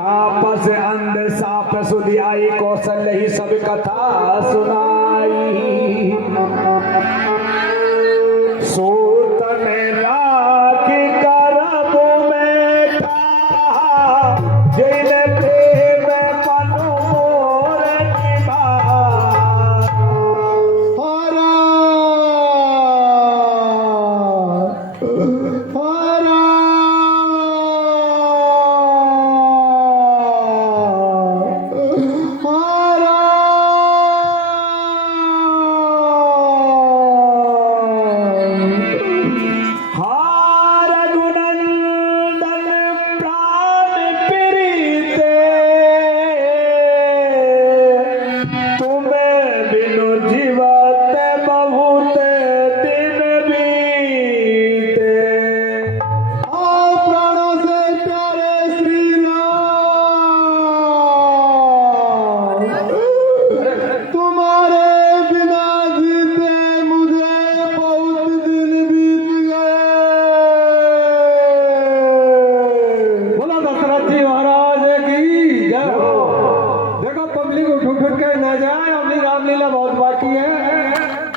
तापस अंध साप सुधियाई कौशल्य ही सब कथा सुनाई। सूत ने राख करब में था जिन प्रेम पनु मोर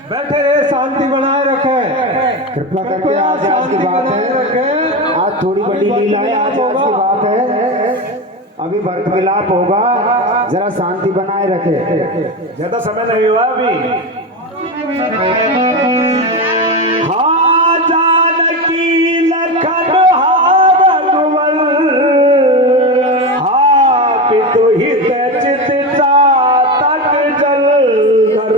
बैठे रहे, शांति बनाए रखे। कृपया करके आज की बात है, आज थोड़ी बड़ी लीला है, आज की बात है, अभी भरत विलाप होगा, जरा शांति बनाए रखे। ज्यादा समय नहीं हुआ अभी। हाँ जानकी लखन रघुवर, हाँ पितु हित चित चातक जलधर।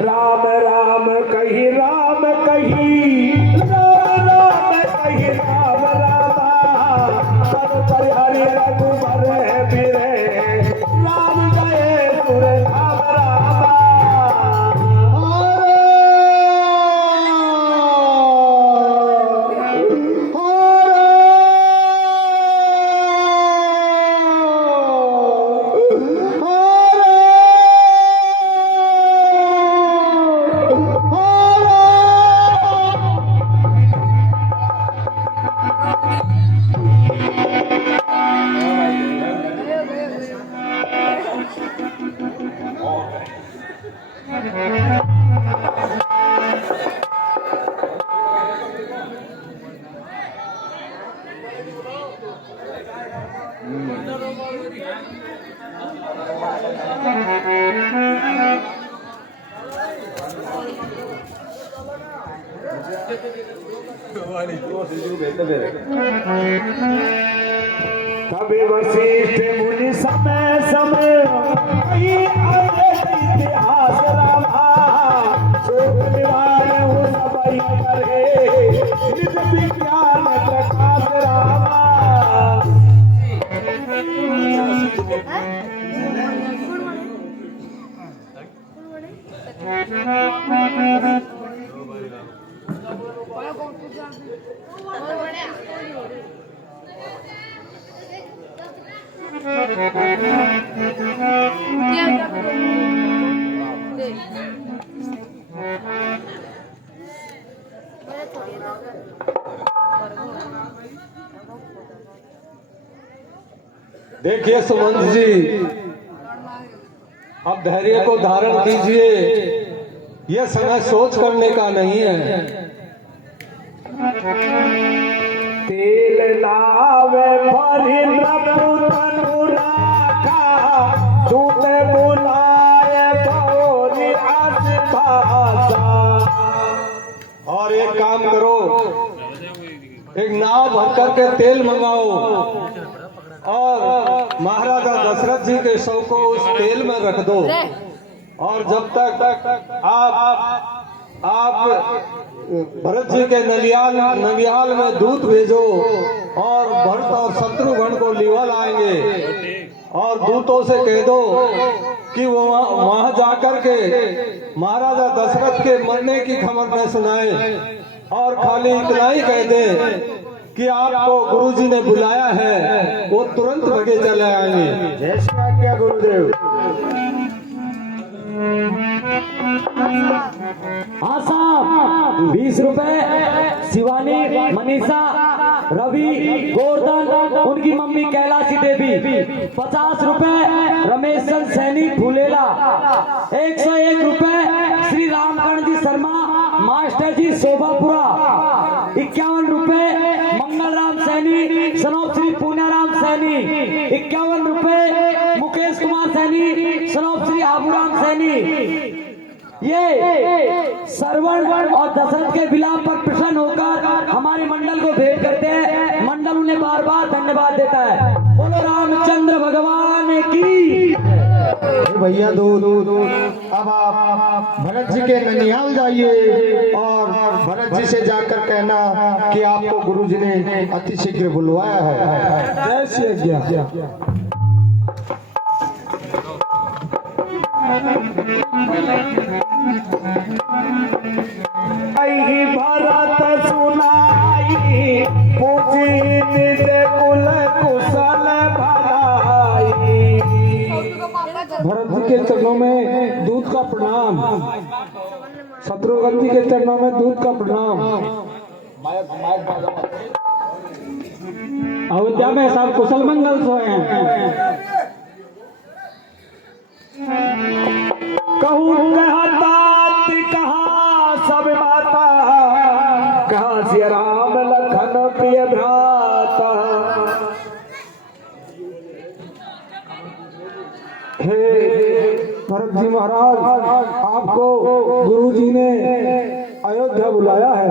राम राम कही राम कही, राम राम कही राम रामा, सब पर हरि रघुबर बिरे, राम गए सुर राम रामा। कभी वशिष्ठ मुनि समय समय कही इतिहास रामा, शोक निवार हो सबई करे, निज विज्ञान प्रकाश रामा। देखिए सुमंत जी, अब धैर्य को धारण कीजिए, यह समय सोच करने का नहीं है। तेल लावे भरी तनु राखा, दूत बुलाए गौरी आस भाषा। और एक काम करो, एक नाव भर करके तेल मंगाओ और महाराजा दशरथ जी के शव को उस तेल में रख दो, और जब तक आप भरत जी के ननिहाल में दूत भेजो और भरत और शत्रुघ्न को लिवा लाएंगे, और दूतों से कह दो कि वो वहां जाकर के महाराजा दशरथ के मरने की खबर न सुनाए और खाली इतना ही कह दे कि आपको गुरुजी ने बुलाया है, वो तुरंत भगे चले आएंगे। जय श्री आज्ञा गुरुदेव। हाँ साहब, 20 रुपए शिवानी, मनीषा, रवि, गोवर्धन, उनकी मम्मी कैलाशी देवी। 50 रुपए रमेश चंद सैनी फूलेला। 101 रुपए श्री रामकर्ण जी शर्मा मास्टर जी शोभापुरा। 51 रुपए मंगल राम सैनी सनोप श्री पूनाराम सैनी। 51 रुपए मुकेश कुमार सैनी सनोप श्री आबूराम सैनी। ये श्रवण और दशरथ के विलाप पर प्रसन्न होकर हमारे मंडल को भेंट करते हैं। मंडल उन्हें बार बार धन्यवाद देता है। बोलो रामचंद्र भगवान की। भैया दो अब आप भरत जी के ननिहाल जाइए और भरत जी से जाकर कहना कि आपको गुरु जी ने अति शीघ्र बुलवाया है। जय श्री आज्ञा। भरत सुनाई पूछी निज कुल कुशल भलाई। भरत जी के चरणों में दूध का प्रणाम, शत्रुघ्न जी के चरणों में दूध का प्रणाम। अयोध्या में सब कुशल मंगल सोए हैं। कहूँ कहता कहाँ सब माता, कहाँ सिया राम लखन प्रिय भ्राता। हे भरत जी महाराज, आपको गुरु जी ने अयोध्या बुलाया है।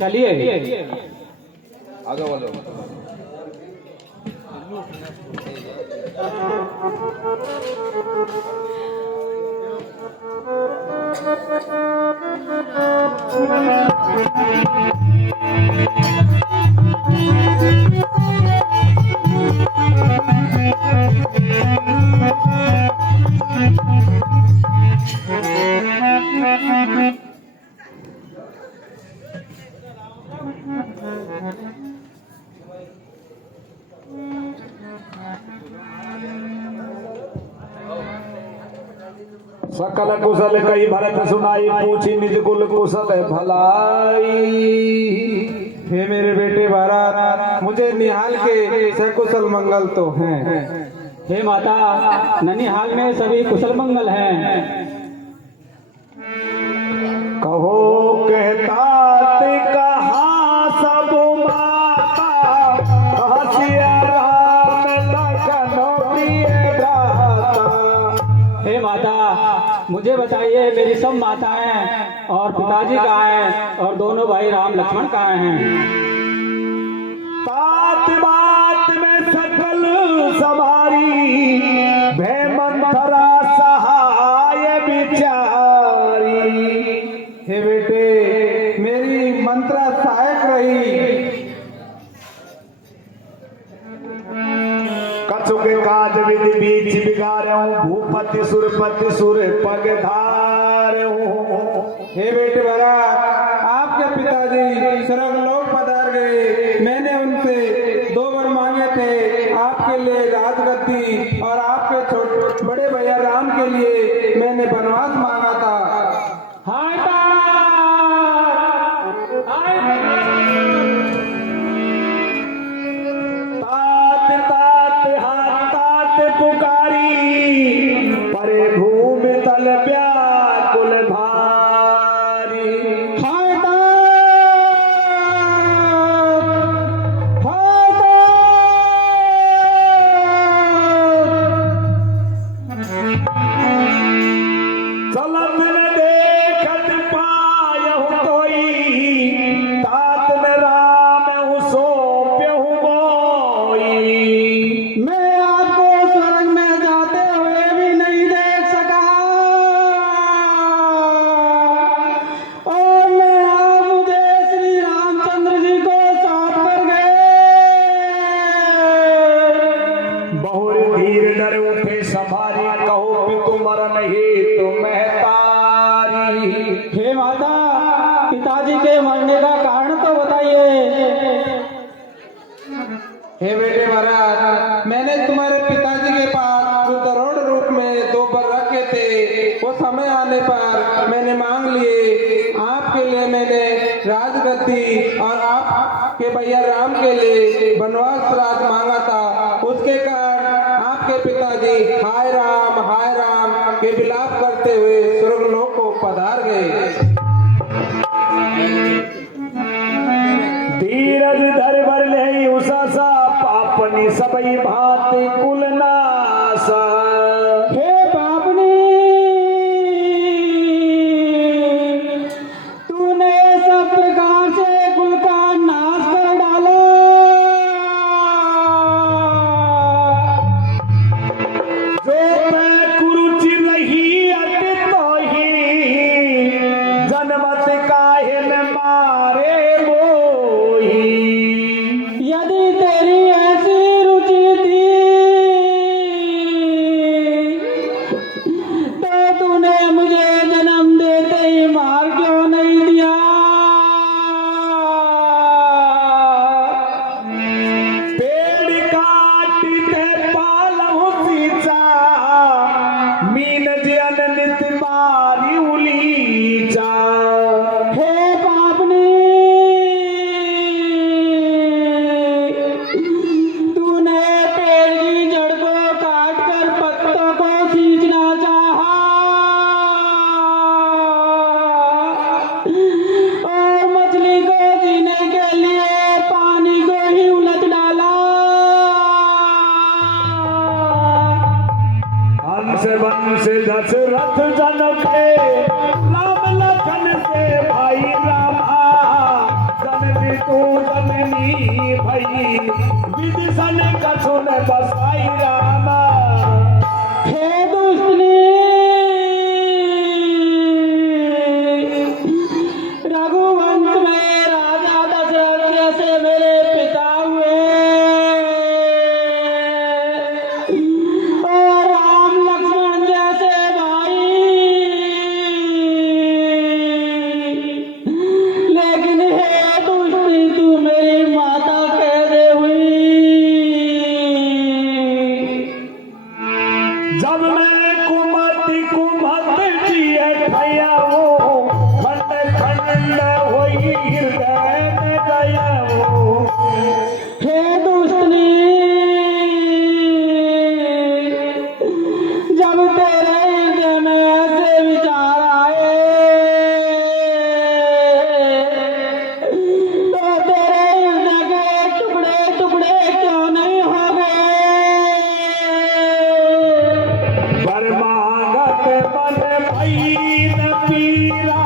चलिए आगे बोलो। सकल कुशल कई भरत सुनाई पूछी निज कुल कुशल भलाई। हे मेरे बेटे भरत, मुझे निहाल के सकुशल मंगल तो हैं। हे माता, ननिहाल में सभी कुशल मंगल हैं। कहो कहता कहाँ सब माता, हसिया राम लखन प्रिय भ्राता। हे माता, मुझे बताइए मेरी सब माताएं और पिताजी कहाँ हैं और दोनों भाई राम लक्ष्मण कहाँ हैं। बात बात में सकल सवारी, भय मंथरा सहाय बिचारी। हे बेटे, मेरी मंत्रा सहायक रही। कछु के काज विधि बीच बिगाड़ूं, भूपति सुरपति सुर पग धारूं। हे बेटे भरत, आपके पिताजी स्वर्गलोक पधार गए। मैंने उनसे 2 वर मांगे थे, आपके लिए राजगद्दी और आपके छोटे बड़े भैया राम के लिए मैंने वनवास मांगा था। हाय तात तात हाथ तात पुकारी, परे भूमि तल व्याकुल भारी। हाय तात हे माता, पिताजी के मरने का कारण तो बताइए। हे बेटे महाराज, मैंने तुम्हारे पिताजी के पास रुद्रोड रूप में 2 वर रखे थे। वो समय आने पर मैंने मांग लिए। आपके लिए मैंने राजगद्दी और आपके भैया राम के लिए वनवास श्राद्ध मांगा था। उसके कारण आपके पिताजी हाय राम के विलाप करते हुए स्वर्गलोक को पधार गए। धीरज धर बर ले उससा पापनी सबई भांति कुल नासा। हे पापनी, तूने सब प्रकार से कुल का नाश कर डाला। जो मैं कुरुचि रही अति तो ही जनमत काहे न मारे मोही। यदि तेरी ऐसी रुचि थी तो तूने मुझे जन्म देते ही मार क्यों नहीं दिया। पेड़ काटते पालहु सींचा मीन जन नित मारी उलीचा। हे पापनी, तूने पेड़ की जड़ को काट कर पत्तों को खींचना चाहा और मछली को जीने के लिए पानी को ही उलट डाला। हंस वंश दशरथ जनके राम लखन से भाई रामा। जननी तू जननी भई विदिशन कछुन बसाई रामा। हे दुष्टनी, रघुवंश में राजा दशरथ जैसे मेरे पिता हुए और राम लक्ष्मण जैसे भाई, लेकिन हे दुष्टनी, तू मेरी माता कैसे हुई। जब मैं कुमति कुमत किए ठया वो खंड खंड होई हृदय में गया वो। हे दुष्टनी, जब तेरे हृदय में ऐसे विचार आए तो तेरे हृदय के टुकड़े टुकड़े क्यों नहीं हो गए। परमागत मन भई न पीरा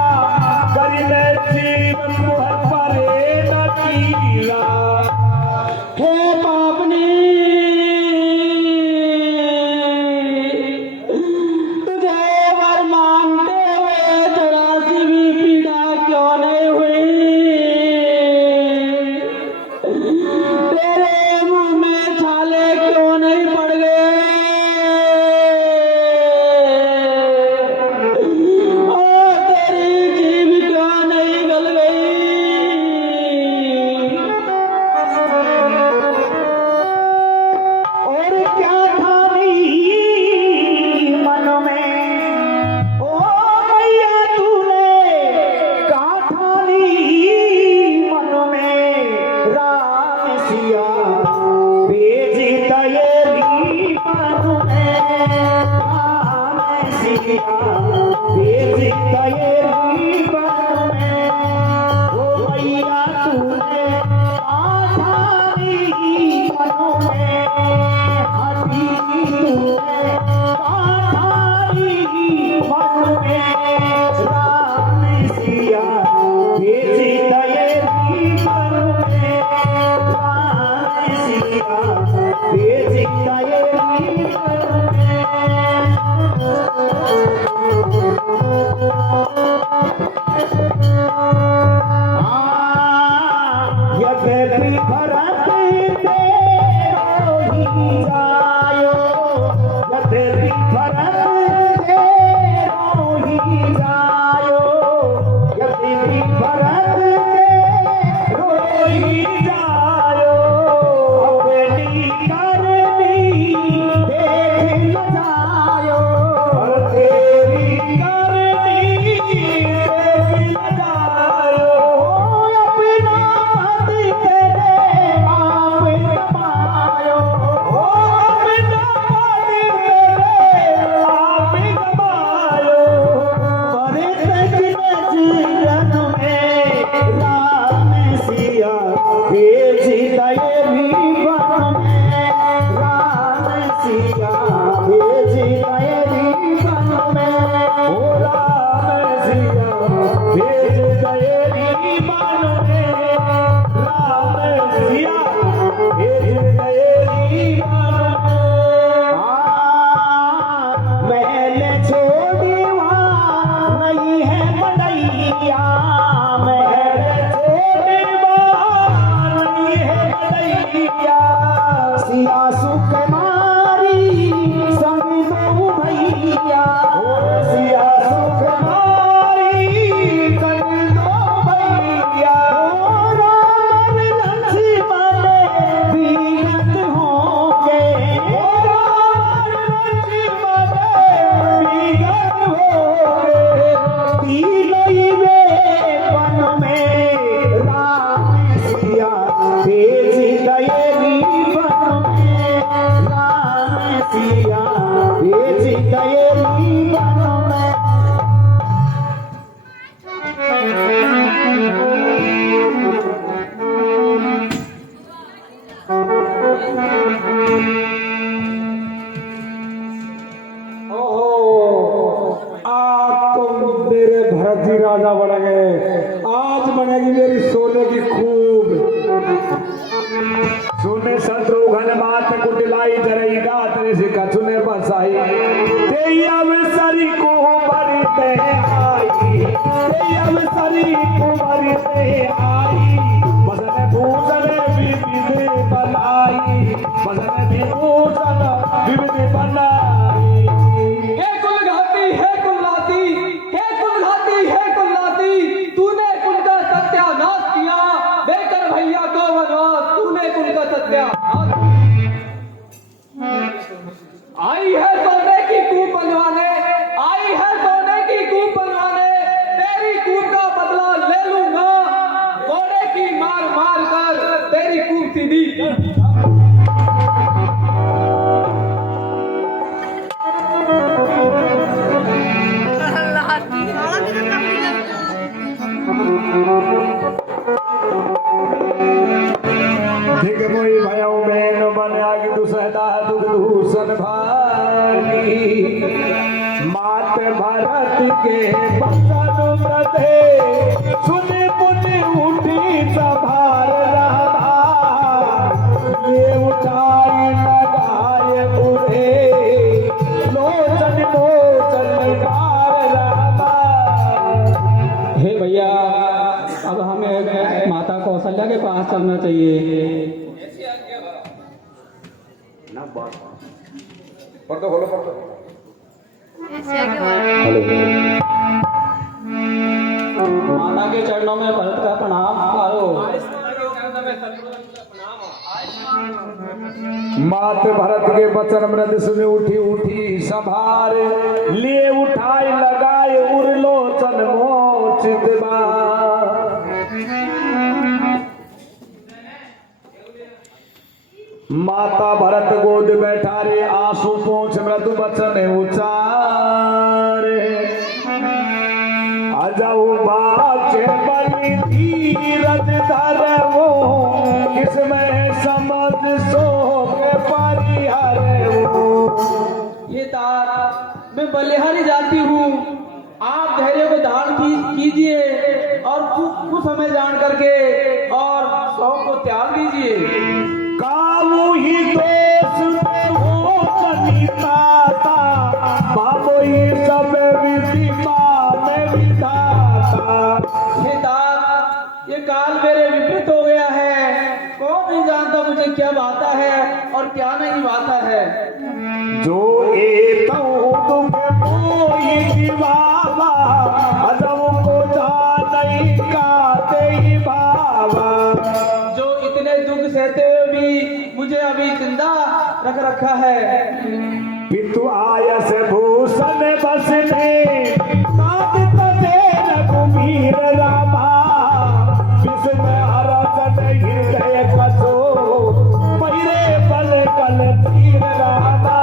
करिले जीवन मुह परे न पीरा। हे पापनी, तुझे वर मांगते हुए जरा सी भी पीड़ा क्यों नहीं हुई। तेरे मुंह में छाले क्यों नहीं पड़ गए। मेरे भरत जी राजा बन गए, आज बनेगी मेरी सोने की खूब। सुने शत्रुघ्न मात कुटिलाई जरई गात रे से कछुने बसाई, ते अवसरी को बरते आई, ते अवसरी को बरते आई, बसने भूषण विविध बनाई, बसने विभूषण विविध बनाई। हे कुलघाती, हे कुलघाती, हे कुलघाती, हे कुलघाती, तूने कुल का सत्यानाश किया, देकर भैया को वनवास, तूने कुल का सत्यानाश। आई है सोने की कूप बनवाने, आई है सोने की कूप बनवाने, तेरी कूप का बदला ले लूंगा, घोड़े की मार मार कर तेरी कूप सीधी। ठीक मोई भयो बहन बन आगे दुसहदा दुख दूषण भारी, मात भरत के बचन प्रदे, सुनि पुनि उठी सभार रहा, ये उठाई लगाए उठे, लोचन मोचन गार रहा। हे भैया, अब हमें माता कौशल्या के पास चलना चाहिए। माता के चरणों में भरत का प्रणाम करो। मात भरत के बचन मृद सुने उठी उठी संभार, लिए उठाई लगाए उर्लोचन मोचित बार। माता भरत गोद बैठा रे, आंसू पोंछ मृदु बचन उचारे, अजाऊ बाचे बलि धीरज धरवो, किसमें समझ सो के परिहरवो। ये तार मैं बलिहारी जाती हूँ, आप धैर्य को धारण कीजिए और कुछ समय जान करके और शौक को त्याग दीजिए। कामू ही दोष हो कनिता था, बाबो ही सब विधि में विधाता। हे तात, ये काल मेरे विपरीत हो गया है, कौन नहीं जानता मुझे क्या बाता है और क्या नहीं बाता है। जो एक दुख कोई जीवावा, अजब को जाने का तेई बाबा। जो इतने दुख सहते हुए भी मुझे अभी जिंदा रख रखा है। पितु आयस भूषण बसने, साथ तजे रघुवीर रामा, विस्मय हरस हृदय कछो, पहिरे बल कल तीर रामा।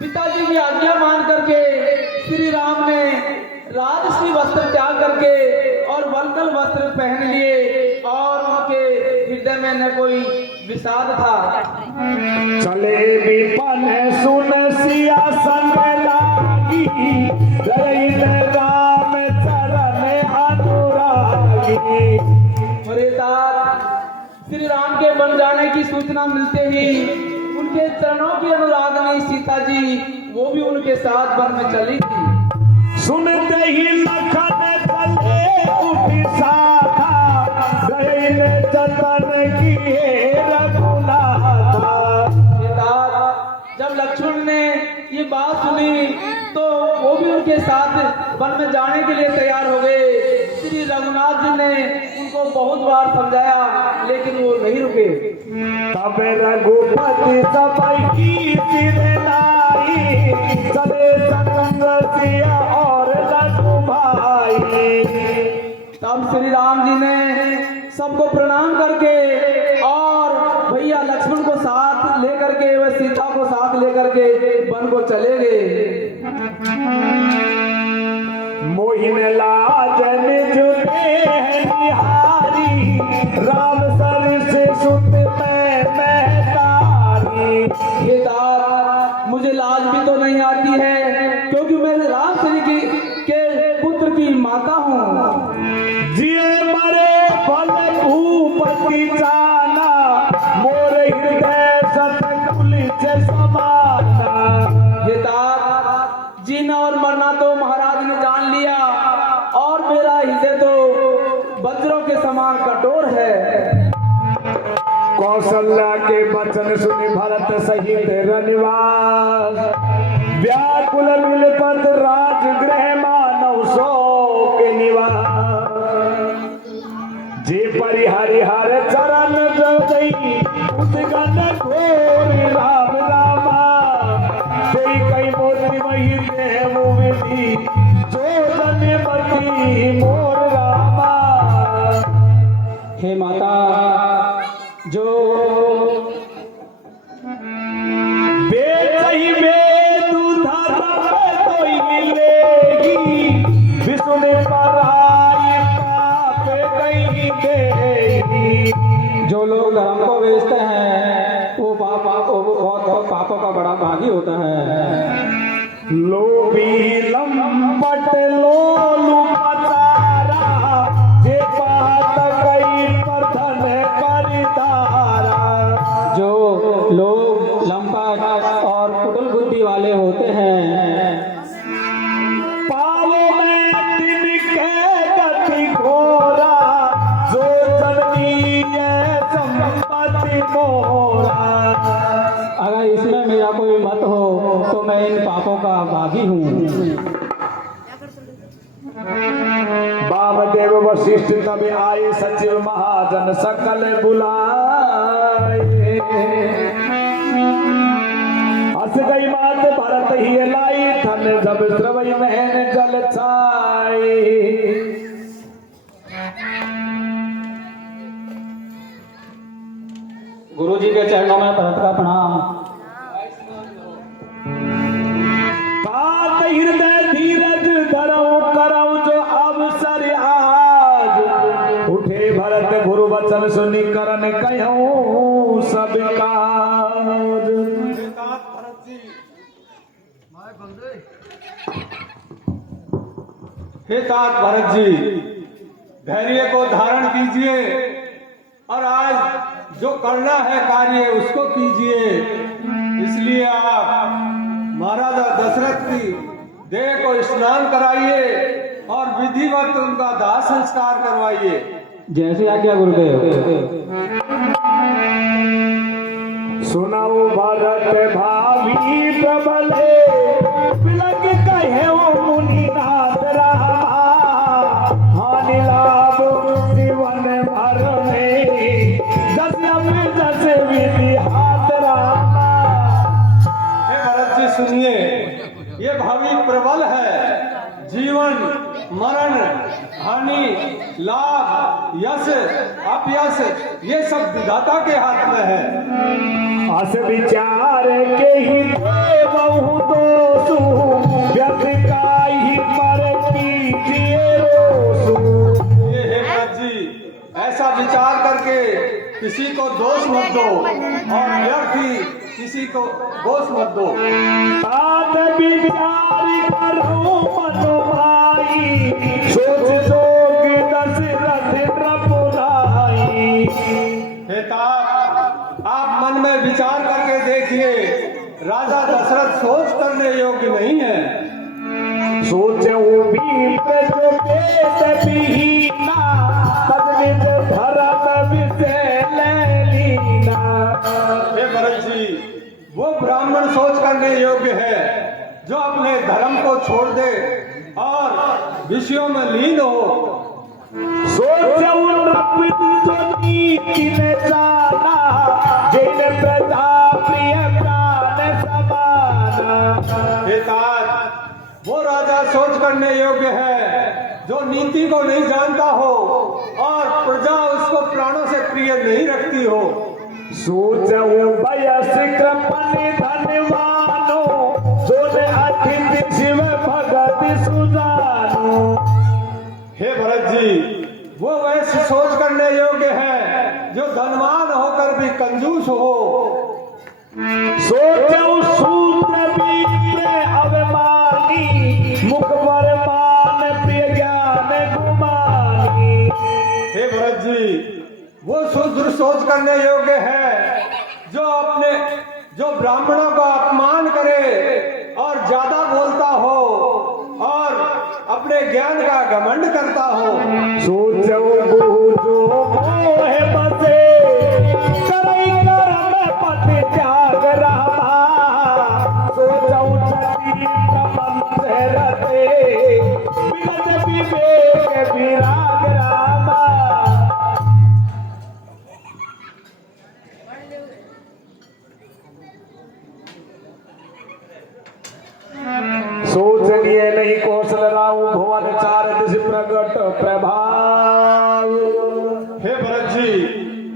पिताजी की आज्ञा मान करके श्री राम ने राजश्री वस्त्र त्याग करके और वल्कल वस्त्र पहन लिए और उनके हृदय में न कोई विषाद था। चले विपन सुन सिया संग लागी, रैन राम चरण अनुरागी। अरे तात, श्री राम के बन जाने की सूचना मिलते ही उनके चरणों की अनुरागनी सीता जी वो भी उनके साथ वन में चली थी। सुनते ही लखन चले उठी साथा, गए चतन किए रघुनाथा। जब लक्ष्मण ने ये बात सुनी तो वो भी उनके साथ वन में जाने के लिए तैयार हो गए। श्री रघुनाथ जी ने उनको बहुत बार समझाया लेकिन वो नहीं रुके। तब रघुपति सबकी सिर लाई, चले संग सिया और लघु भाई। तब श्री राम जी ने सबको प्रणाम करके और भैया लक्ष्मण को साथ लेकर के वह सीता को साथ लेकर के वन को चले गए। मोहिन लाजन जुटे हैं निहारी, राम सर से सुत मैं तारी। ये मुझे लाज भी तो नहीं आती है क्योंकि मेरे राम श्री और मरना तो महाराज ने जान लिया, और मेरा हृदय तो वज्रों के समान कठोर है। कौशल्या के वचन सुनि भरत सहित रनिवास, व्याकुल बिलपत राजगृह मानव शोक निवास। जे परिहरिहर चरण जई उदगन घोर राम रामा, तेई कई मोति वही देव विधि जो जन्मति मोर रामा। हे माता, जो बेचही में दूधा तोई मिलेगी, विष्णु पराई पाप कहीं देगी। जो लोग धर्म को बेचते हैं वो बहुत पापों का बड़ा भागी होता है। लोभी लंपट लोलू पचारा, जे पात कई प्रधन परिधारा। जो लोग लंपट और कुटिल बुद्धि वाले होते हैं, पालो में तिनके गति घोरा, जो जननी है संपत्ति मोरा। अगर इसमें मेरा कोई मत हो तो मैं इन पापों का भागी हूँ। वामदेव वशिष्ठ तब आए, सचिव महाजन सकल बुलाए। हस गई मात भरत ही लाई, धन जब श्रवई महन जल छाई। गुरु जी के चरणों में भरत का प्रणाम। बात हृदय धीरज धरऊ करऊ, जो अवसर आज। उठे भरत गुरु वचन सुनि करन कहूँ सब काज। हे तात भरत जी, धैर्य को धारण कीजिए और आज जो करना है कार्य उसको कीजिए। इसलिए आप महाराजा दशरथ की देह को स्नान कराइए और विधिवत उनका दाह संस्कार करवाइए। जैसे आज्ञा गुरुदेव। सुनाओ भरत भावी प्रबल, बिलक कहे मुनिनाथ रामा। हानि लाभ जीवन भर में, जस विधि हाथ रामा। हे भरत जी सुनिए, ये भावी प्रबल है। जीवन मरण हानि लाभ यश अपयश ये सब विधाता के हाथ में है। अस विचार के ही देवहु दोषु, व्यर्थ काहि पर कीजिए रोषु। ये हे भरत जी, ऐसा विचार करके किसी को दोष मत दो और व्यर्थ ही किसी को दोष मत दो। तात विचार करो मनो भाई, सोच जोग दशरथ प्रभुराई। हे तात, आप मन में विचार करके देखिए, राजा दशरथ सोच करने योग्य नहीं है। सोचऊ भी प्रजोपेत विहीना, तद निज धरत विषय ले लीना। हे भरत जी, वो ब्राह्मण सोच करने योग्य है जो अपने धर्म को छोड़ दे और विषयों में लीन हो। सोचऊ नृपित जो नीति ने जाना, जिन प्रजा प्रिय प्राण समाना। हे तात, वो राजा सोच करने योग्य है जो नीति को नहीं जानता हो और प्रजा उसको प्राणों से प्रिय नहीं रखती हो। सोचऊ वयस कृपण धनवानो, जो अतिथि शिव भगत सुजानो। हे भरत जी, वो वैसे सोच करने योग्य है जो धनवान होकर भी कंजूस हो। सोचऊ सूत्र विप्र अभिमानी, मुख पर मान प्रिय ज्ञान गुमानी। हे भरत जी, वो शूद्र सोच करने योग्य है जो ब्राह्मणों का अपमान करे और ज्यादा बोलता हो अपने ज्ञान का घमंड करता हो। सोचो बूझो मोह बसे करई करम पति त्याग रामा सोचो छती कमन से रते बिगत विवेक विराग रामा सोच लिए नहीं कौशल राव भुवन चार दिश प्रगट प्रभाव। हे भरत जी,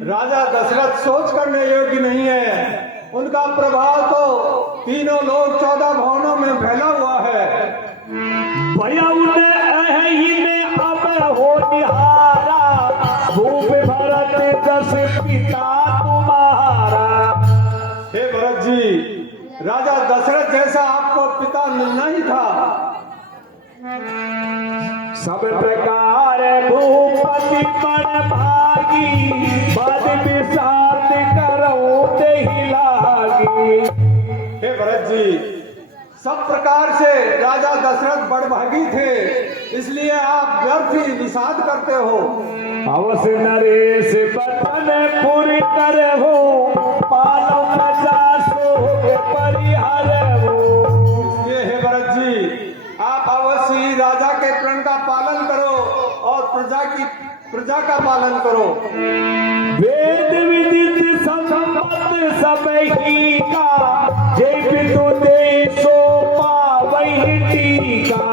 राजा दशरथ सोच करने योग्य नहीं है। उनका प्रभाव तो तीनों लोग 14 भवनों में फैला हुआ है। भैया ही ने अब हो निहारा भूप भरत जस पिता तुम्हारा। हे भरत जी, राजा दशरथ जैसा आपको पिता मिलना ही था। सब प्रकार भूपति मन भागी बद विषाद करो देहि लागी। हे भरत जी, सब प्रकार से राजा दशरथ बड़भागी थे, इसलिए आप व्यर्थ ही विषाद करते हो। अवश्य नरेश बचन पूरी करे हो पालो प्रजा शोक परिहर हो। इसलिए हे भरत जी, आप अवश्य ही राजा के प्रण का पालन करो और प्रजा का पालन करो। वेद विदित संपत सब ही का जय पितु देशो पावहि टीका।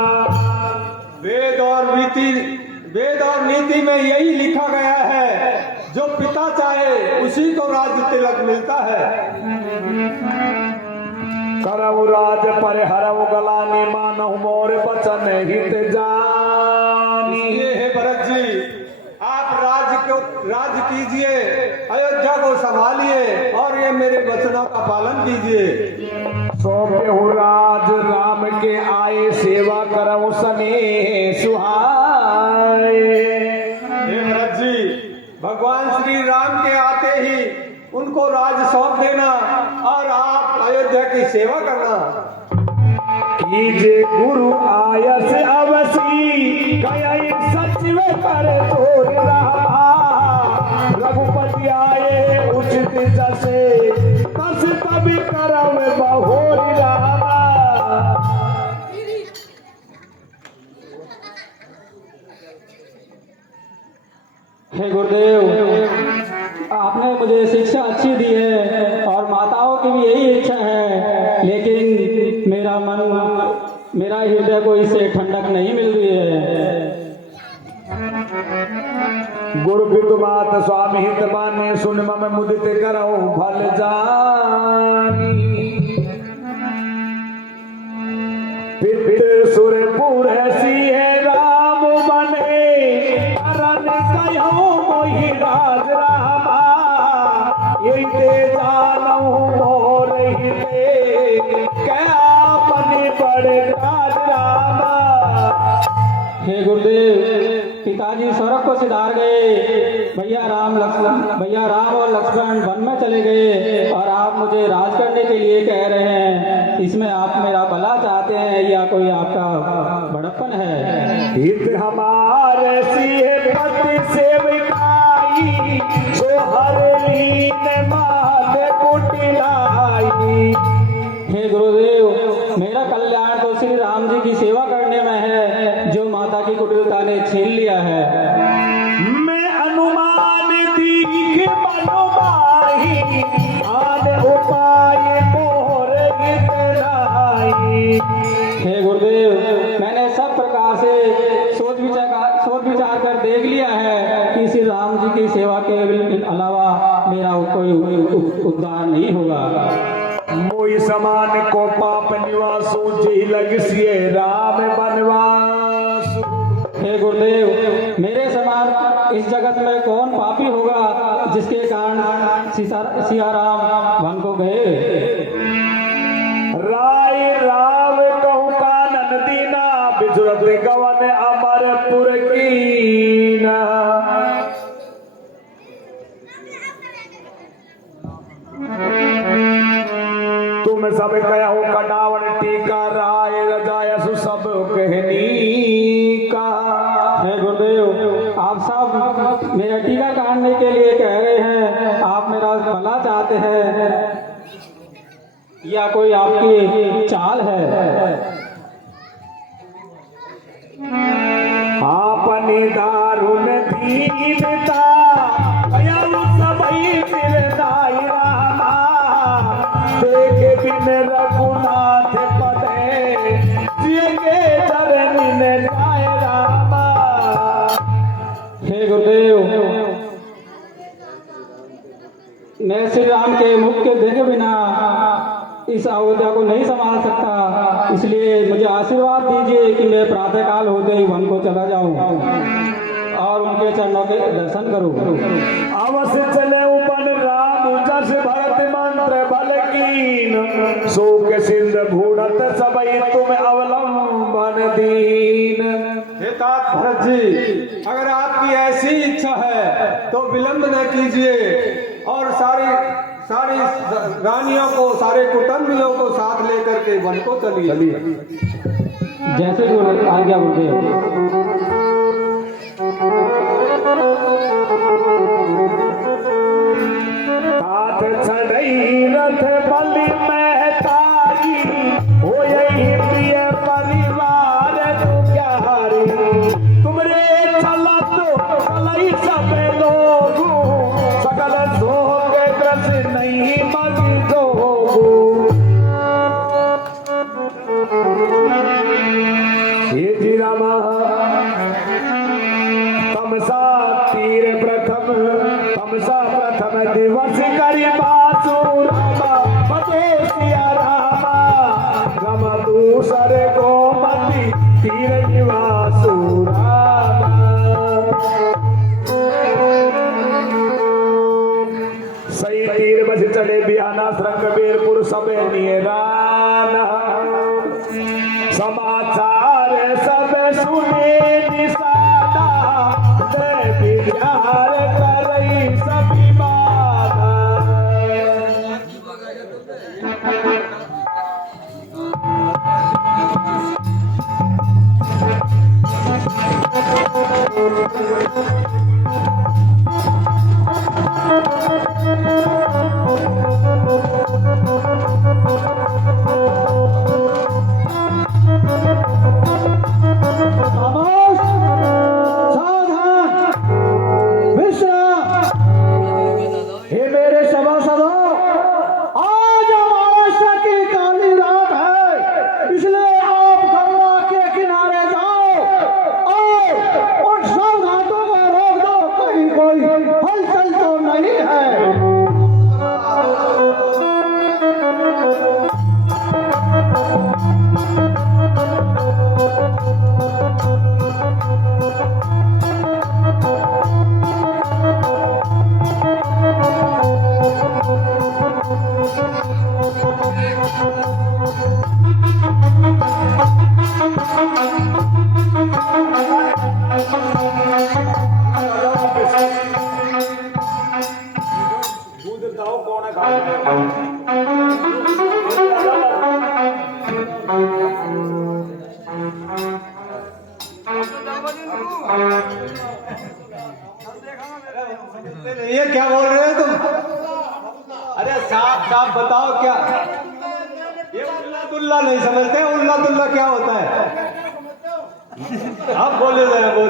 वेद और नीति में यही लिखा गया है, जो पिता चाहे उसी को राज्य तिलक मिलता है। करऊ राज पर हरऊ गलानी मानहु मोर बचन हित जानी। ये हे भरत जी, आप राज कीजिए, अयोध्या को संभालिए और ये मेरे वचनों का पालन कीजिए। सौंपे राज राम के आए सेवा करऊ स्नेह सुहाए। हे भरत जी, भगवान श्री राम के आते ही उनको राज सौंप देना और आप अयोध्या की सेवा करना। कीजे गुरु आयस अवसी कई सचिव कर तोर रहा रघुपति आए उचित जसे तस तभी करम बहोरी रामा। हे गुरुदेव, आपने मुझे शिक्षा अच्छी दी है और माताओं की भी यही इच्छा है, लेकिन मेरा हृदय को इससे ठंडक नहीं मिल रही है। गुरु बिंदु मात स्वामी हित बाने सुन मम मुदित करो भल जानी। पित सुरपुर सिंह राम बने करन कहो मोहि राज रामा। यही ते जानहु मोर हिते क्या अपने बड़े राज रामा। हे गुरुदेव, पिताजी स्वर्ग को सिधार गए, भैया राम और लक्ष्मण वन में चले गए और आप मुझे राज करने के लिए कह रहे हैं। इसमें आप मेरा भला चाहते हैं या कोई आपका बड़प्पन है? हित हमारे सिंह पति सेविकाई सो हर लीन मात कुटिलाई। हे गुरुदेव, मेरा कल्याण तो श्री राम जी की सेवा करने में है, जो माता की कुटिलता ने छीन लिया है। मैं अनुमान दीख मनोमाही आन उपाय मोर हित नाही। हे गुरुदेव, मैंने सब प्रकार से सोच विचार कर देख लिया है कि श्री राम जी की सेवा के अलावा मेरा कोई उद्धार नहीं होगा। मोई समान को पाप निवासु जी लग सिए राम बनवासु। हे गुरुदेव, मेरे समान इस जगत में कौन पापी होगा जिसके कारण सिया राम वन को गए? राय राम कहु कानन दीना बिजुरत गवन अमरपुर कीना। तुम सब कहु कडावन टीका राय रजायसु सब कहनी हे गुरुदेव, आप सब मेरा टीका काटने के लिए कह रहे हैं, आप मेरा भला चाहते हैं या कोई आपकी चाल है? आपने दारुण दीनता दयालु सबई मिलदाई रामा, देख बिन रघुनाथ पदे जिएंगे चरनी में जाए रामा। हे गुरुदेव, मैं श्री राम के मुख के देखे बिना इस अयोध्या को नहीं संभाल सकता, इसलिए मुझे आशीर्वाद दीजिए कि मैं प्रातः काल होते ही वन को चला जाऊं और उनके चरणों के दर्शन करूं। अवश्य चले उपन राम जस भरत मंत्र बल कीन, शोक सिंध भूरत सबई तुम अवलंबन दीन। हे तात भरत जी, अगर आपकी ऐसी इच्छा है तो विलंब न कीजिए और सारी रानियों को, सारे कुटुंबियों को साथ लेकर के वन को चलिए। जैसे गुरु आज्ञा गुरुदेव। तात चढ़ई रथ बलि में तारी, हो यही प्रिय परिवार दुख्यारी। तुमरे चलत चलई सब लोगु, सकल शोक ग्रस नहीं मग जोगु। हे जी रामा, तमसा तीर प्रथम, तमसा प्रथम दिवस करी बासुर बदे सिया रामा, रम दूसरे गोमती तीर निवासु रामा। सही तीर बज चले बियाना श्रृंग बेरपुर सबे निराना, समाचार सब सुने निसादा, दे विचार करई सभी बाधा। हे मेरे सभासदों, आज अमावस्या की काली रात है, इसलिए आप गंगा के किनारे जाओ और उन सब घाटों को रोक दो, कहीं कोई हलचल तो नहीं है। ये क्या बोल रहे हो तुम? अरे साफ साफ बताओ क्या ये उल्ला दुल्ला नहीं समझते? उल्ला दुल्ला क्या होता है? आप बोले जरा बोल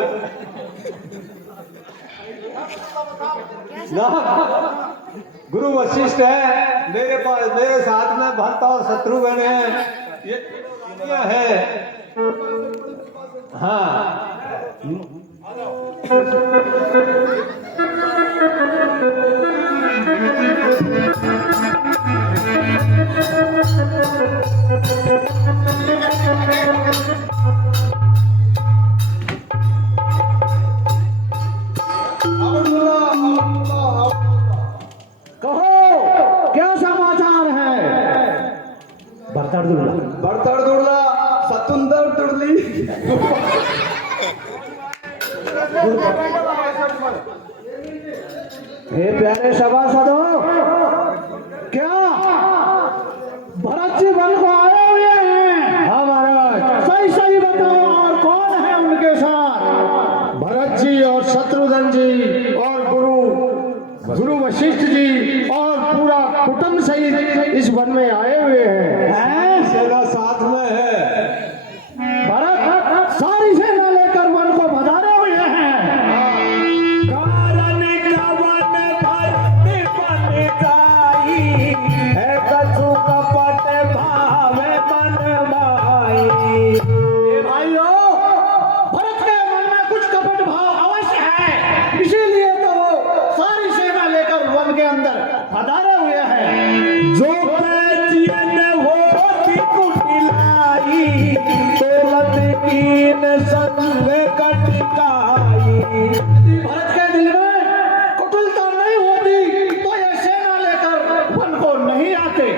ना। गुरु वशिष्ठ है मेरे पास, मेरे साथ में भरत और शत्रुघ्न है, ये है। हाँ कहो क्या समाचार है? बर्ताड़ दुल्ला, बर्तड़ दुर्ला सतुंदर दुर्ली। हे प्यारे सभासदों, क्या भरत जी वन को आए हुए हैं? हाँ महाराज। सही सही बताओ, और कौन है उनके साथ? इस वन में आए हुए हैं। सेना साथ में है। भरत सारी सेना लेकर वन को पधारे हुए हैं। कारण कवन भरत बन जाई, है कछु कपट भावे मन माई। भाइयों, भरत के मन में कुछ कपट भाव अवश्य है, इसीलिए तो वो सारी सेना लेकर वन के अंदर पधारे हुए हैं। जो पैचियन होती कुटिलाई, तोलत कीन संग कटिकाई। भरत के दिल में कुटिलता नहीं होती तो ये सेना लेकर वन को नहीं आते।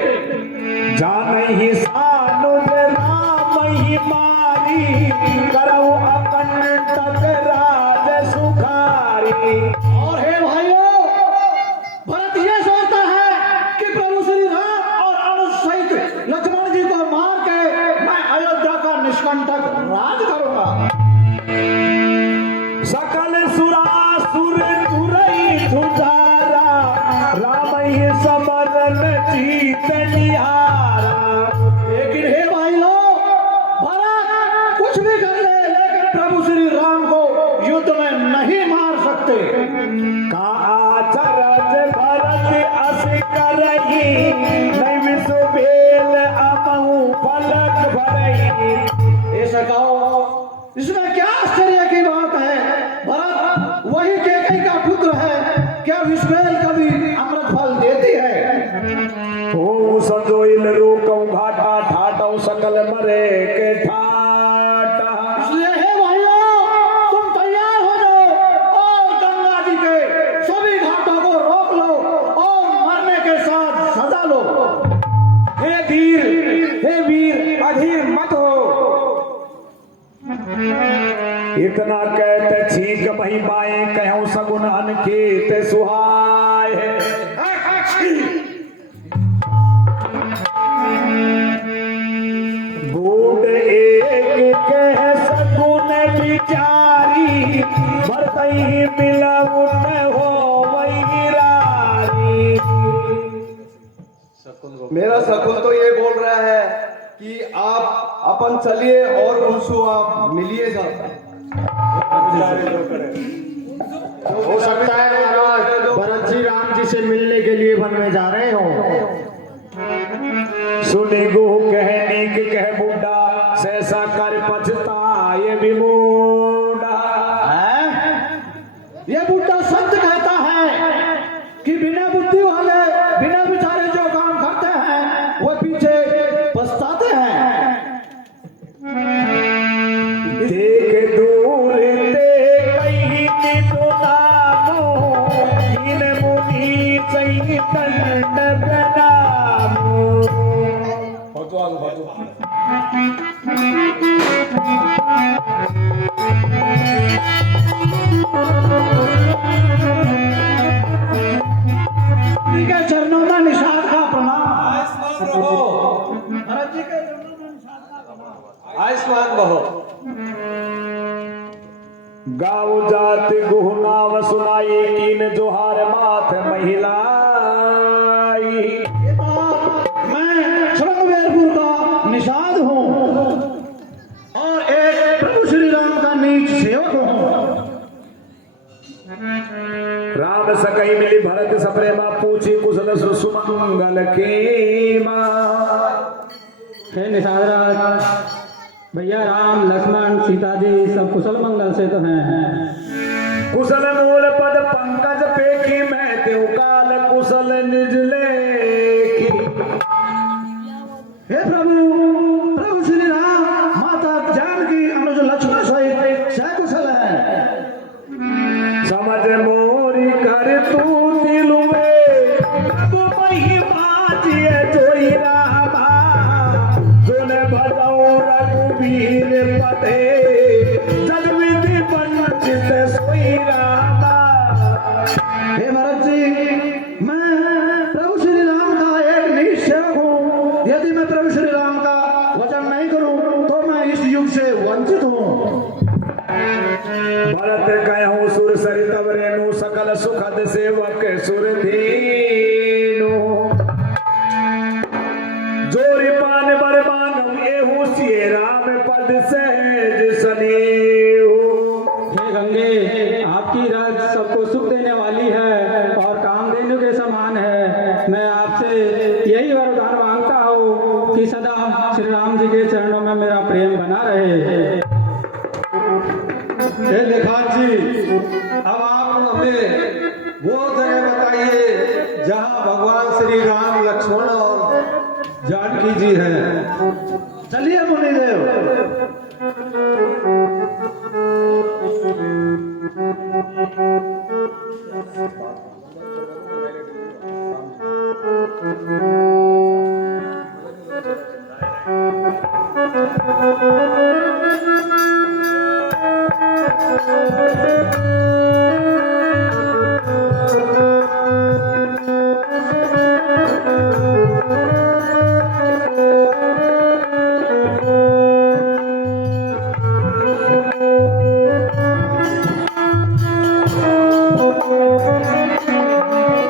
जानहि सानुज राम ही मारी, करऊ अकंटक राज सुखारी। और हे भाइयों, भरत ये सोचता है कि प्रभु श्री राम और अनुज सहित लक्ष्मण जी को मार के मैं अयोध्या का निष्कंटक राज करूंगा। सकल सुरासुर तुरई झुझारा, राम ही समरन जीत निहारा। लेकिन हे भाइयों, भरत कुछ भी कर ले, लेकिन प्रभु श्री राम को युद्ध में नहीं मार सकते। का आचरज भरत अस करही, नहीं विसु भेल अमहु पलक भरही। ऐसा कहो, इसमें क्या आश्चर्य की बात है? भरत वही कैकेयी का पुत्र है, क्या विश्वेल कभी अमृत फल देती है? हो संजोइल रोकौ घाटा, ठाटौ सकल मरे के ठाटा। इसलिए हे भाइयों, तुम तैयार हो जाओ और गंगा जी के सभी घाटों को रोक लो और मरने के साथ सजा लो। हे धीर, हे वीर, अधीर मत हो। इतना कहते छीक मही बाएं, कहूं सगुन अनखेत सुहाय। बूढ़ एक कह सगुन बिचारी, भरतहि मिलऊ न हो वैरारी। मेरा शकुन तो ये बोल रहा है कि आप अपन चलिए और उनसे आप मिलिए जा। हो सकता है महाराज भरत जी राम जी से मिलने के लिए वन में जा रहे हो। सुने गो कहने के कह बुढ़ा, सहसा कर पछताए विमूढ़ा। ये बुढ़ा सत्य कहता है कि बिना बुद्धि वाले, बिना विचारे जो काम करते हैं वो पीछे पछताते हैं। देख दूर ते कहीं नितो नामो, इन मुनि सही दंड बनामो। के चरणों में निषाद का प्रणाम। भरत जी के चरणों में निषाद का प्रणाम। आयुष्मान बहो। गाँव जात गुहनाव सुनाई, कीन जोहार माथ महिलाई। मैं शरणवीरपुर का निषाद हूँ और एक प्रभु श्री राम का नीच सेवक हूँ। राम सकई मिली भरत सप्रेमा, पूछी कुशल सुमंगल के माँ। हे निषाद भैया, राम लक्ष्मण सीता जी सब कुशल मंगल से तो हैं। कुशल मूल पद पंकज पेखी, मैं देव काल कुशल निज लेखी। हे प्रभु, प्रभु श्री राम माता जानकी अनुज लक्ष्मण सहित सकुशल है। समझ मोरी कर तू दिलुए, तू महिमा जिए जोई रामा। जोने भजौ रघुवीर पते, जग विधि वंचित सोई रामा। हे भरत जी, मैं प्रभु श्री राम का एक नीच सेवक हूँ। यदि मैं प्रभु श्री राम का वचन नहीं करूँ तो मैं इस युग से वंचित हूँ। भरत कहूँ सुर सरित रेणु, सकल सुखद सेवक सुर धीनु। हे गंगे, आपकी रज सबको सुख देने वाली है और कामधेनु के समान है। मैं आपसे यही वरदान मांगता हूँ कि सदा श्री राम जी के चरणों में मेरा प्रेम बना रहे। हे निखात जी, अब आप हमें वो जगह बताइए जहाँ भगवान श्री राम, लक्ष्मण और जानकी जी हैं। चलिए मुनिदेव।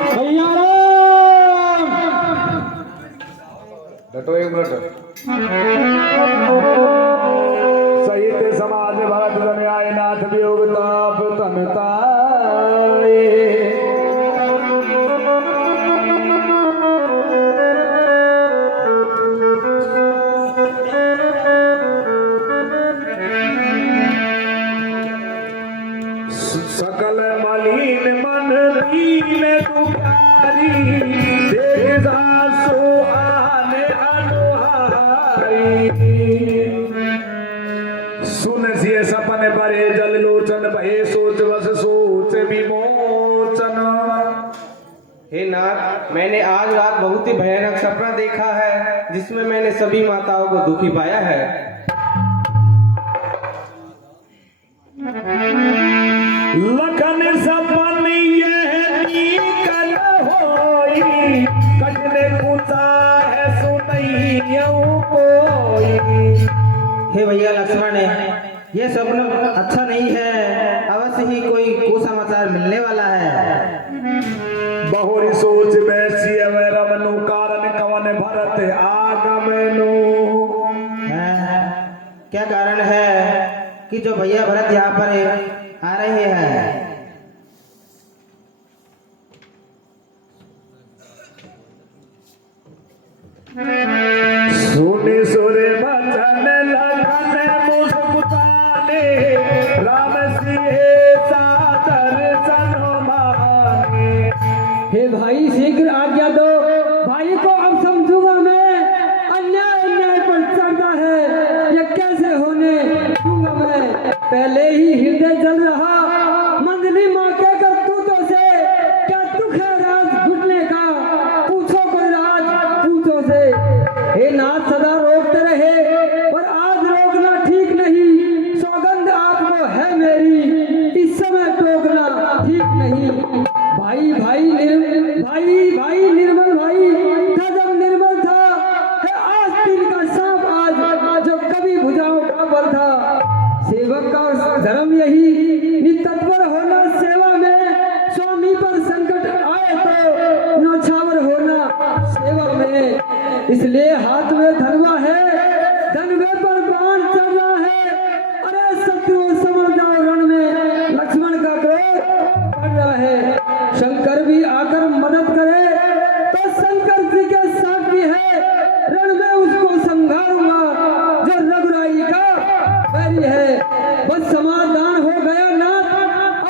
भैया राम, डटो एक मिनट। सहित समाज भरत न्याय नाथ वियोग ताप तनताए। सकल मलिन मन दीन दुखारी, देख सासु आने अनुहारी। सुन सिय सपन परे जल लोचन, भये सोच बस सोच विमोचन। हे नाथ, मैंने आज रात बहुत ही भयानक सपना देखा है जिसमें मैंने सभी माताओं को दुखी पाया है। लखन सपन यह नीकन होई, कटने पूछा है सुनैयऊ कोई। हे भैया लक्ष्मण, ये स्वप्न अच्छा नहीं है, अवश्य ही कोई कुसमाचार मिलने वाला है। बहुरी सोच बैसी रमनु, कारण कवन भरत आगमनु। क्या कारण है कि जो भैया भरत यहाँ पर आ रहे हैं? सुनि सुरे बचन लखन मुस्कुताने, राम सिंह सादर सनमाने। हे भाई शीघ्र आज्ञा दो, भाई को अब समझूंगा मैं। अन्याय पर चढ़ता है, ये कैसे होने दूंगा मैं। पहले ही हृदय जल रहा, मंजली माँ के करतूतों से। क्या दुख है राज घुटने का, पूछो कोई राज पूछो से। हे नाथ सदा रोकते रहे, पर आज रोकना ठीक नहीं। सौगंध आपको है मेरी, इस समय टोकना ठीक नहीं। भाई निर्मल भाई था जब निर्मल था, है आस्तीन का सांप आज जो कभी भुजाओं का बल था। सेवक का धर्म यही नितत्पर होना सेवा में, स्वामी पर संकट आए तो नौछावर होना सेवा में। इसलिए हाथ में धनवा है, धनवे पर बाण चल रहा है। अरे शत्रुओं समझ जाओ रण में, लक्ष्मण का क्रोध बढ़ रहा है। शंकर भी आकर मदद करे तो शंकर जी के साथ भी है, रण में उसको संघारूंगा जो रघुराई का बैरी है। बस समाधान हो गया नाथ,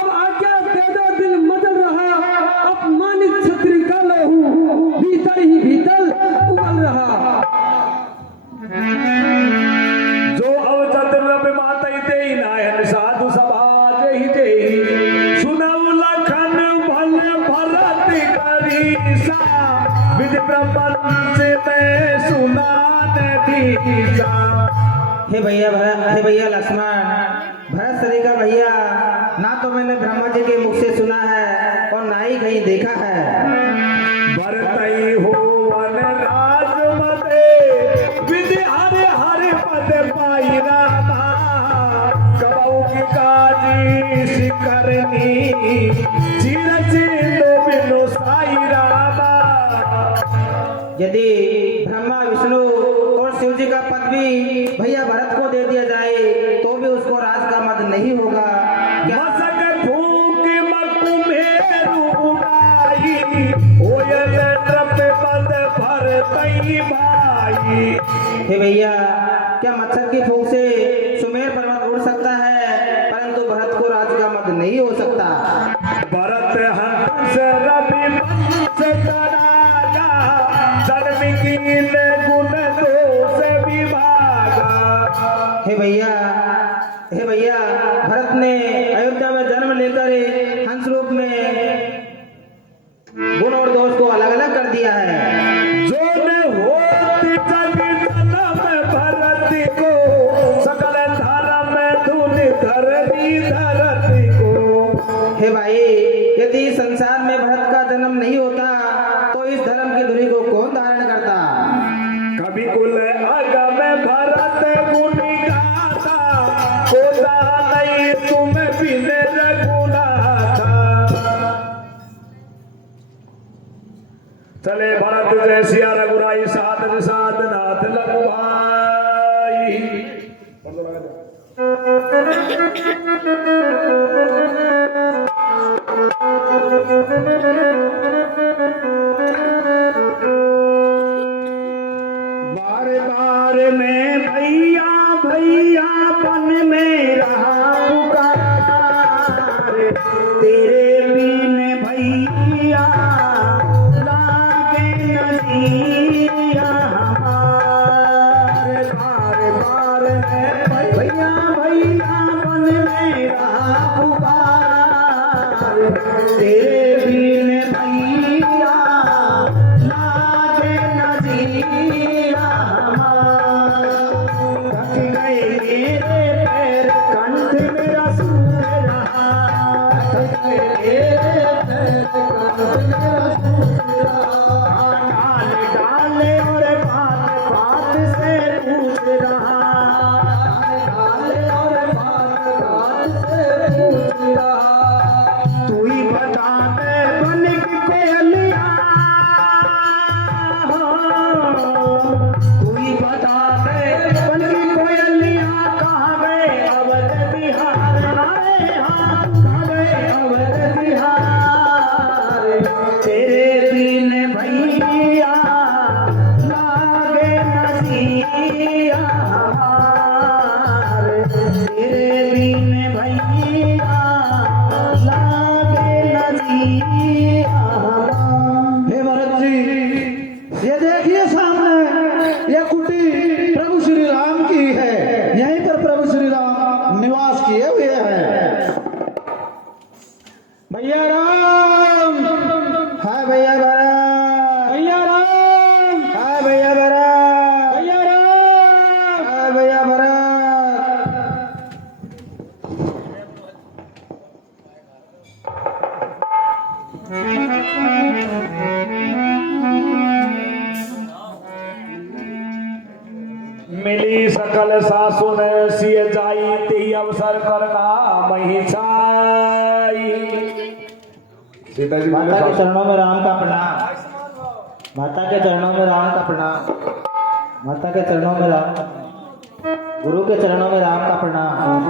अब आज्ञा दे दो, दिल मचल रहा। अपमानित क्षत्रिय का लहू भीतर ही भीतर उबल रहा। जो अवचत रब मातई दे नायन, साधु समाज ही दे। सुनऊ लखन भल भरत करीसा, विधि प्रपंच में सुनान दीजा। हे भैया लक्ष्मण, भरत श्री का भैया ना तो मैंने ब्रह्मा जी के मुख से सुना है और ना ही कहीं देखा है। भरतई हो वन राजमते, विधि हरे हरे पद पाई रामा। कबऊ की काजी शिकरनी, चिर चिंदो बिनु साई रामा। यदि ब्रह्मा विष्णु और शिव जी का पद भी भैया भरत को दे दिया जाए तो भी उसको राज नहीं होगा। क्या मसक फूक मकुमेरु उड़ाई, ओयल ट्रप पद भर तई भाई। हे भैया, क्या मच्छर की फूंक से सुमेर पर्वत उड़ सकता है, परंतु भरत को राज का मद नहीं हो सकता। भरत हंस रवि वंश करागा, धर्म कीन गुण दोष विभागा। हे भैया, भरत ने अयोध्या में जन्म लेकर हंस रूप में गुण और दोष को अलग अलग कर दिया है। जो न होती जग जन्म भरत को, सकल धर्म धुन धरती को। हे भाई, यदि संसार में भरत का जन्म नहीं होता तो इस धर्म की धुरी को कौन धारण करता। कभी कुल अगम भरत गुण गाथा, होता नहीं तुम बिन रघुनाथा। चले भरत जय सिया रघुराई, साथ साथ नाथ लघु भाई। बार बार में भैया भैया पन में रहा पुकार, तेरे बिन भैया लागे नदिया हमारे। बार बार में भैया भैया पन में रहा पुकार, तेरे बिन भैया लागे नदिया हमारे। थक गए मेरे पैर, कंठ मेरा सूख रहा, थक गए मेरे पैर, कंठ मेरा सूख रहा। डाल डाले और बात बात से पूछ रहा, डाल और बात बात से पूछ रहा। तू ही बता दे बन की कोयलिया, तू ही बता दे बन की कोयलिया, कहाँ गए अवध बिहार। अरे हाँ, कहाँ गए अवध बिहार, तेरे बिन भैया लागे नदिया हमारे। तेरे बिन भैया लागे नदिया हमारे। हे भरत जी, ये देखिए सामने ये कुटी प्रभु श्री राम की है। यहीं पर प्रभु श्री राम निवास किए हुए हैं। भैया राम, हाय भैया भरत, भैया राम, हाय भैया भरत, भैया राम। हाय भैया भरत। मिली सकल सासुन सिय जाई, ते अवसर करना मही छाई। सीता जी माता के चरणों में राम का प्रणाम, माता के चरणों में राम का प्रणाम, माता के चरणों में राम, गुरु के चरणों में राम का प्रणाम।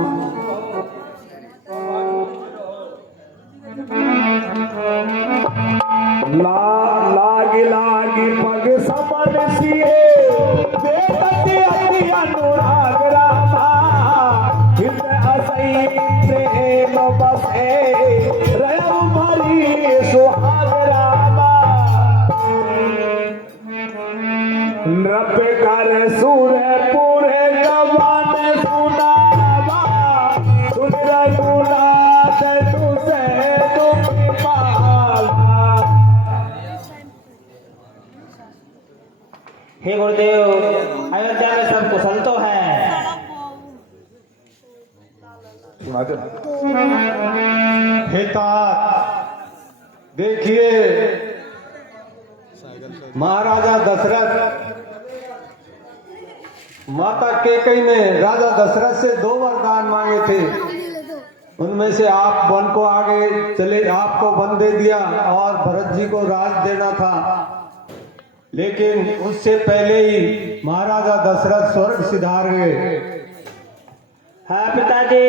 लागी लागी पग सबन सिए, बेपति अति अनुराग रामा। हृदय असई प्रेम बसे, रयु भरी सुहाग रामा। नृप कर सुर पूरे जवान सुनावा, सुन रघुनाथ तुझे दुख पावा। हे गुरुदेव, अयोध्या में सब कुशल तो है। हे तात, देखिए महाराजा दशरथ, माता केकई ने राजा दशरथ से 2 वरदान मांगे थे। उनमें से आप वन को आगे चले, आपको वन दे दिया और भरत जी को राज देना था। लेकिन उससे पहले ही महाराजा दशरथ स्वर्ग सिधार गए। हाँ पिताजी।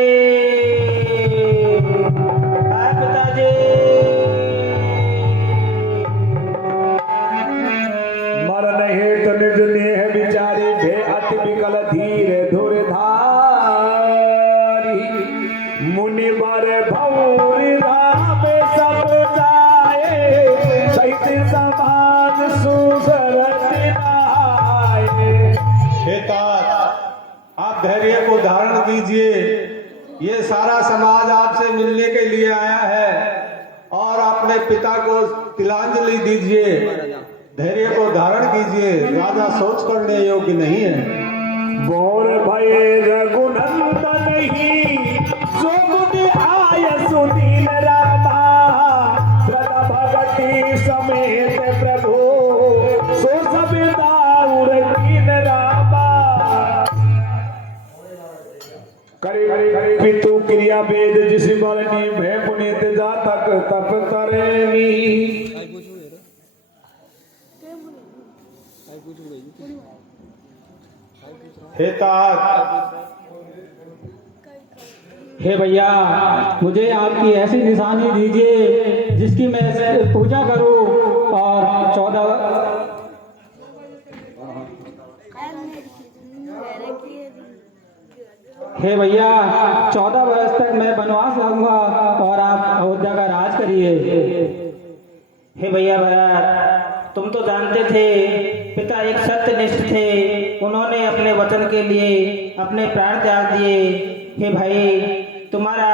मुनिवर भौरी राम सब जाए, चैत्य समान सुसरत आए। हे तात, आप धैर्य को धारण कीजिए। ये सारा समाज आपसे मिलने के लिए आया है और अपने पिता को तिलांजलि दीजिए। धैर्य को धारण कीजिए, राजा सोच करने योग्य नहीं है। बोर भये रघुनंदन ही, जो मुनि आय सुनील रामा, प्रद भगति समेत प्रभु, सो सब दाउर कीन रामा। करे पितु क्रिया वेद, जिस बलनी भय पुनीत जातक तप करेनी। हे तात, हे भैया, मुझे आपकी ऐसी निशानी दीजिए जिसकी मैं पूजा करूं और 14 हे भैया 14 वर्ष तक मैं वनवास रहूंगा और आप अयोध्या का राज करिए। हे भैया भरत, तुम तो जानते थे पिता एक सत्यनिष्ठ थे, उन्होंने अपने वचन के लिए अपने प्राण त्याग दिए। हे भाई, तुम्हारा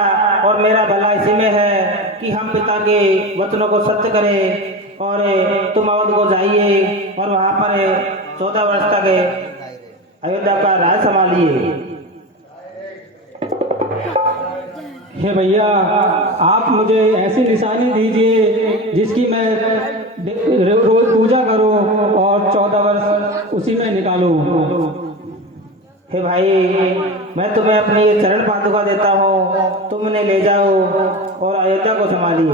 और मेरा भला इसी में है कि हम पिता के वचनों को सत्य करें और तुम अवध को जाइए और वहाँ पर 14 वर्ष तक अयोध्या का राज संभालिए। हे भैया, आप मुझे ऐसी निशानी दीजिए जिसकी मैं रोज पूजा करूं और 14 वर्ष उसी में निकालूं। हे भाई, मैं तुम्हें अपनी ये चरण पादुका देता हूँ, तुम उन्हें ले जाओ और अयोध्या को संभालिए।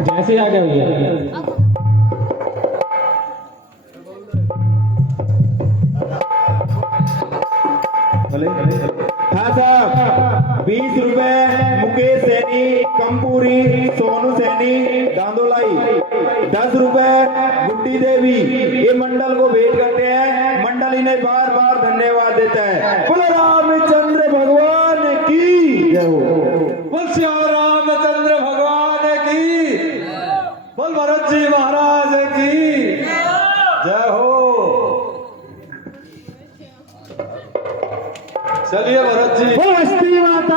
जैसे आ गया भैया। हाँ साहब, 20 रुपए मुकेश सैनी, कंपूरी, सोनू सैनी, दांदोलाई, 10 रुपए गुड्डी देवी, ये मंडल को भेंट करते हैं। मंडल इन्हें बार बार धन्यवाद देता है। बोलो रामचंद्र भगवान की जय हो। बोल श्री रामचंद्र भगवान की, बोल भरत जी महाराज की जय हो। चलिए भरत जी। हस्ती माता